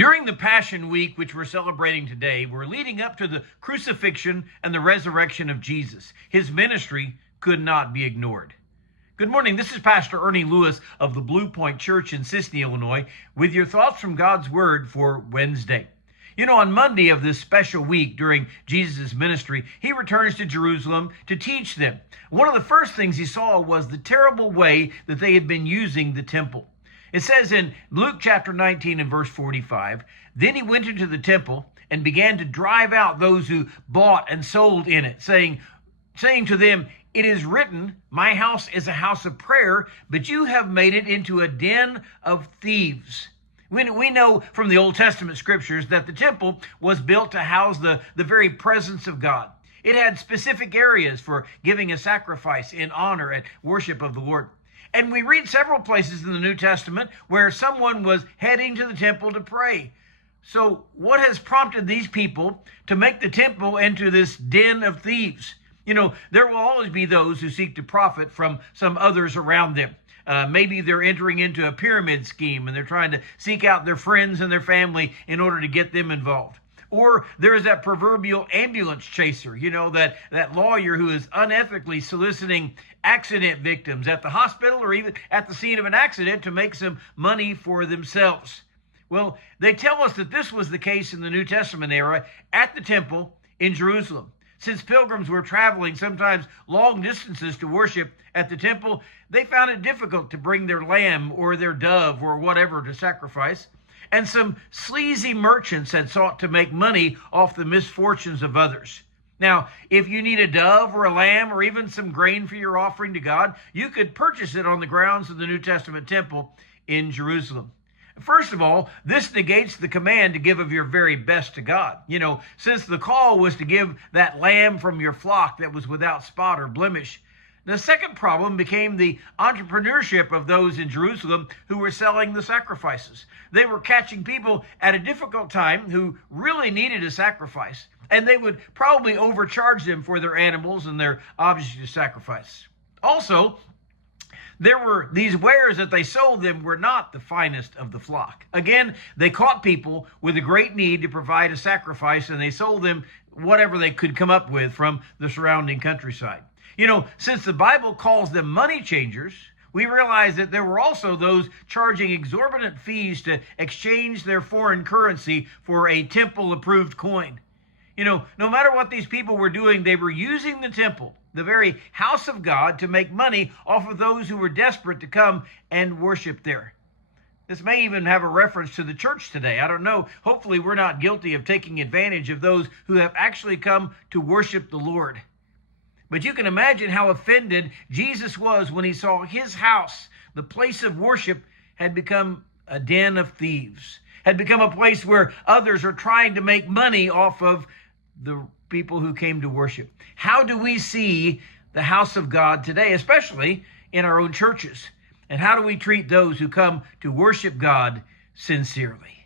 During the Passion Week, which we're celebrating today, we're leading up to the crucifixion and the resurrection of Jesus. His ministry could not be ignored. Good morning. This is Pastor Ernie Lewis of the Blue Point Church in Sisney, Illinois, with your thoughts from God's Word for Wednesday. You know, on Monday of this special week during Jesus' ministry, he returns to Jerusalem to teach them. One of the first things he saw was the terrible way that they had been using the temple. It says in Luke chapter 19 and verse 45, "Then he went into the temple and began to drive out those who bought and sold in it, saying to them, 'It is written, my house is a house of prayer, but you have made it into a den of thieves.'" We know from the Old Testament scriptures that the temple was built to house the very presence of God. It had specific areas for giving a sacrifice in honor and worship of the Lord. And we read several places in the New Testament where someone was heading to the temple to pray. So what has prompted these people to make the temple into this den of thieves? You know, there will always be those who seek to profit from some others around them. Maybe they're entering into a pyramid scheme and they're trying to seek out their friends and their family in order to get them involved. Or there's that proverbial ambulance chaser, you know, that lawyer who is unethically soliciting accident victims at the hospital or even at the scene of an accident to make some money for themselves. Well, they tell us that this was the case in the New Testament era at the temple in Jerusalem. Since pilgrims were traveling sometimes long distances to worship at the temple, they found it difficult to bring their lamb or their dove or whatever to sacrifice. And some sleazy merchants had sought to make money off the misfortunes of others. Now, if you need a dove or a lamb or even some grain for your offering to God, you could purchase it on the grounds of the New Testament temple in Jerusalem. First of all, this negates the command to give of your very best to God. You know, since the call was to give that lamb from your flock that was without spot or blemish. The second problem became the entrepreneurship of those in Jerusalem who were selling the sacrifices. They were catching people at a difficult time who really needed a sacrifice, and they would probably overcharge them for their animals and their objects of sacrifice. Also, there were these wares that they sold them were not the finest of the flock. Again, they caught people with a great need to provide a sacrifice, and they sold them whatever they could come up with from the surrounding countryside. You know, since the Bible calls them money changers, we realize that there were also those charging exorbitant fees to exchange their foreign currency for a temple-approved coin. You know, no matter what these people were doing, they were using the temple, the very house of God, to make money off of those who were desperate to come and worship there. This may even have a reference to the church today. I don't know. Hopefully we're not guilty of taking advantage of those who have actually come to worship the Lord. But you can imagine how offended Jesus was when he saw his house, the place of worship, had become a den of thieves, had become a place where others are trying to make money off of the people who came to worship. How do we see the house of God today, especially in our own churches? And how do we treat those who come to worship God sincerely?